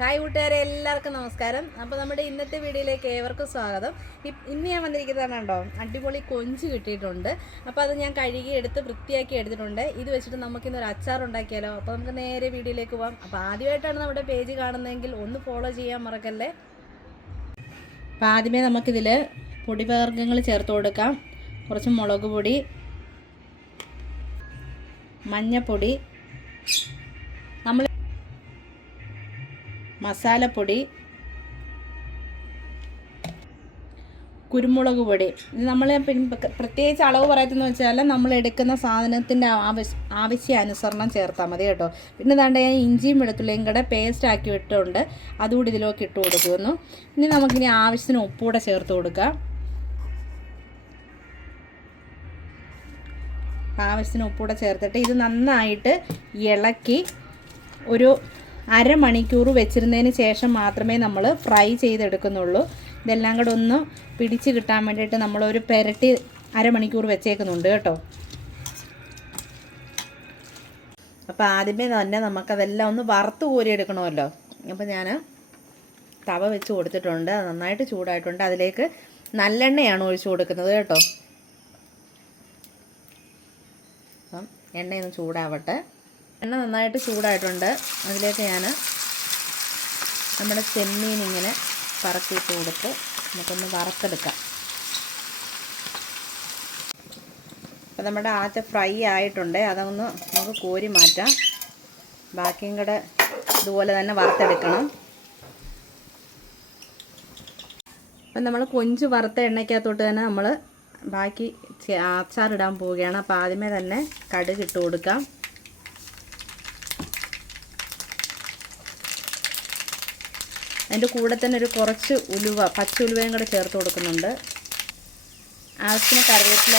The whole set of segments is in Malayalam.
ഹായ് കൂട്ടുകാരെ എല്ലാവർക്കും നമസ്കാരം. അപ്പോൾ നമ്മുടെ ഇന്നത്തെ വീഡിയോയിലേക്ക് ഏവർക്കും സ്വാഗതം. ഇന്ന് ഞാൻ വന്നിരിക്കുന്നത് കണ്ടോ? അടിപൊളി കൊഞ്ച് കിട്ടിയിട്ടുണ്ട്. അപ്പോൾ അത് ഞാൻ കഴുകി എടുത്ത് വൃത്തിയാക്കി എടുത്തിട്ടുണ്ട്. ഇത് വെച്ചിട്ട് നമുക്കിന്ന് ഒരു അച്ചാർ ഉണ്ടാക്കിയാലോ? അപ്പോൾ നമുക്ക് നേരെ വീഡിയോയിലേക്ക് പോകാം അപ്പോൾ ആദ്യമായിട്ടാണ് നമ്മുടെ പേജ് കാണുന്നതെങ്കിൽ ഒന്ന് ഫോളോ ചെയ്യാൻ മറക്കല്ലേ? അപ്പോൾ ആദ്യമേ നമുക്കിതിൽ പൊടിപകർഗങ്ങൾ ചേർത്ത് കൊടുക്കാം. കുറച്ച് മുളക് പൊടി മഞ്ഞപ്പൊടി മസാലപ്പൊടി കുരുമുളക് പൊടി. നമ്മൾ പ്രത്യേകിച്ച് അളവ് പറയത്തെന്ന് വെച്ചാൽ നമ്മൾ എടുക്കുന്ന സാധനത്തിന്റെ ആവശ്യ ആവശ്യാനുസരണം ചേർത്താൽ മതി കേട്ടോ. പിന്നെ ഇതാണ്ട് ഞാൻ ഇഞ്ചിയും വെളുത്തുള്ളിയും കൂടെ പേസ്റ്റ് ആക്കി ഇട്ടുണ്ട് അതുകൂടി ഇതിലേക്ക് ഇട്ട് കൊടുക്കുന്നു. ഇനി നമുക്കിനി ആവശ്യത്തിന് ഉപ്പൂടെ ചേർത്ത് കൊടുക്കാം. ആവശ്യത്തിന് ഉപ്പൂടെ ചേർത്തിട്ട് ഇത് നന്നായിട്ട് ഇളക്കി ഒരു അരമണിക്കൂർ വെച്ചിരുന്നതിന് ശേഷം മാത്രമേ നമ്മൾ ഫ്രൈ ചെയ്തെടുക്കുന്നുള്ളൂ. ഇതെല്ലാം കൂടെ ഒന്ന് പിടിച്ച് കിട്ടാൻ വേണ്ടിയിട്ട് നമ്മളൊരു പെരട്ടി അരമണിക്കൂർ വെച്ചേക്കുന്നുണ്ട് കേട്ടോ. അപ്പോൾ ആദ്യമേ തന്നെ നമുക്കതെല്ലാം ഒന്ന് വറുത്ത് കോരി എടുക്കണമല്ലോ അപ്പോൾ ഞാൻ തവ വെച്ച് കൊടുത്തിട്ടുണ്ട്. നന്നായിട്ട് ചൂടായിട്ടുണ്ട്. അതിലേക്ക് നല്ലെണ്ണയാണ് ഒഴിച്ചു കൊടുക്കുന്നത് കേട്ടോ. അപ്പം എണ്ണയൊന്ന് ചൂടാവട്ടെ. എണ്ണ നന്നായിട്ട് ചൂടായിട്ടുണ്ട്. അതിലേക്ക് ഞാൻ നമ്മുടെ ചെമ്മീൻ ഇങ്ങനെ പറക്കിയിട്ട് കൊടുത്ത് നമുക്കൊന്ന് വറുത്തെടുക്കാം. അപ്പോൾ നമ്മുടെ ആദ്യത്തെ ഫ്രൈ ആയിട്ടുണ്ട്. അതൊന്ന് നമുക്ക് കോരി മാറ്റാം. ബാക്കിയും കൂടെ ഇതുപോലെ തന്നെ വറുത്തെടുക്കണം. അപ്പം നമ്മൾ കൊഞ്ച് വറുത്ത എണ്ണയ്ക്കകത്തോട്ട് തന്നെ നമ്മൾ ബാക്കി അച്ചാറിടാൻ പോവുകയാണ്. അപ്പോൾ ആദ്യമേ തന്നെ കടുക് ഇട്ട് കൊടുക്കാം. അതിന്റെ കൂടെ തന്നെ ഒരു കുറച്ച് ഉലുവ പച്ച ഉലുവയും കൂടെ ചേർത്ത് കൊടുക്കുന്നുണ്ട്. ആവശ്യത്തിന് കറിവേപ്പില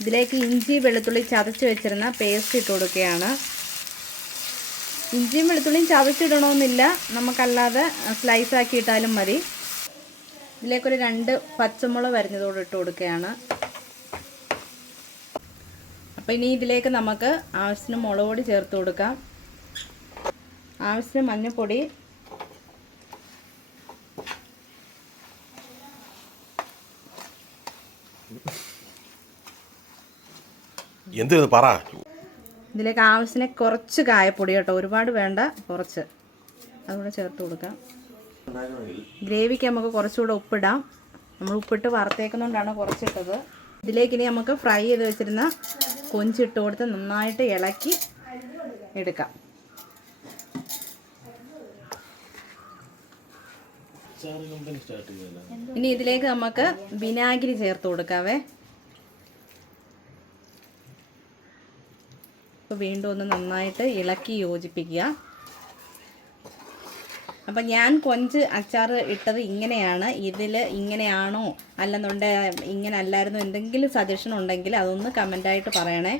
ഇതിലേക്ക് ഇഞ്ചി വെളുത്തുള്ളി ചതച്ച് വെച്ചിരുന്ന പേസ്റ്റ് ഇട്ട് കൊടുക്കുകയാണ്. ഇഞ്ചിയും വെളുത്തുള്ളിയും ചതച്ചിടണമെന്നില്ല. നമുക്കല്ലാതെ സ്ലൈസ് ആക്കി ഇട്ടാലും മതി. ഇതിലേക്കൊരു രണ്ട് പച്ചമുളക് വരഞ്ഞതോടെ ഇട്ട് കൊടുക്കുകയാണ്. അപ്പോൾ ഇനി ഇതിലേക്ക് നമുക്ക് ആവശ്യത്തിന് മുളക് പൊടി ചേർത്ത് കൊടുക്കാം. ആവശ്യത്തിന് മഞ്ഞൾപ്പൊടി എന്തിനു പറ. ഇതിലേക്ക് ആവശ്യത്തിന് കുറച്ച് കായപ്പൊടി കേട്ടോ. ഒരുപാട് വേണ്ട കുറച്ച്. അതുകൂടെ ചേർത്ത് കൊടുക്കാം. ഗ്രേവിക്ക് നമുക്ക് കുറച്ചുകൂടെ ഉപ്പിടാം. നമ്മൾ ഉപ്പിട്ട് വറുത്തേക്കുന്നതുകൊണ്ടാണ് കുറച്ചിട്ടത്. ഇതിലേക്ക് ഇനി നമുക്ക് ഫ്രൈ ചെയ്ത് വെച്ചിരുന്ന കൊഞ്ചിട്ട് കൊടുത്ത് നന്നായിട്ട് ഇളക്കി എടുക്കാം. ഇനി ഇതിലേക്ക് നമുക്ക് വിനാഗിരി ചേർത്ത് കൊടുക്കാവേ. വീണ്ടും ഒന്ന് നന്നായിട്ട് ഇളക്കി യോജിപ്പിക്കുക. അപ്പം ഞാൻ കൊഞ്ച് അച്ചാർ ഇട്ടത് ഇങ്ങനെയാണ്. ഇതിൽ ഇങ്ങനെയാണോ? അല്ലെന്നുണ്ടെ ഇങ്ങനെ അല്ലായിരുന്നു എന്തെങ്കിലും സജഷൻ ഉണ്ടെങ്കിൽ അതൊന്ന് കമന്റായിട്ട് പറയണേ.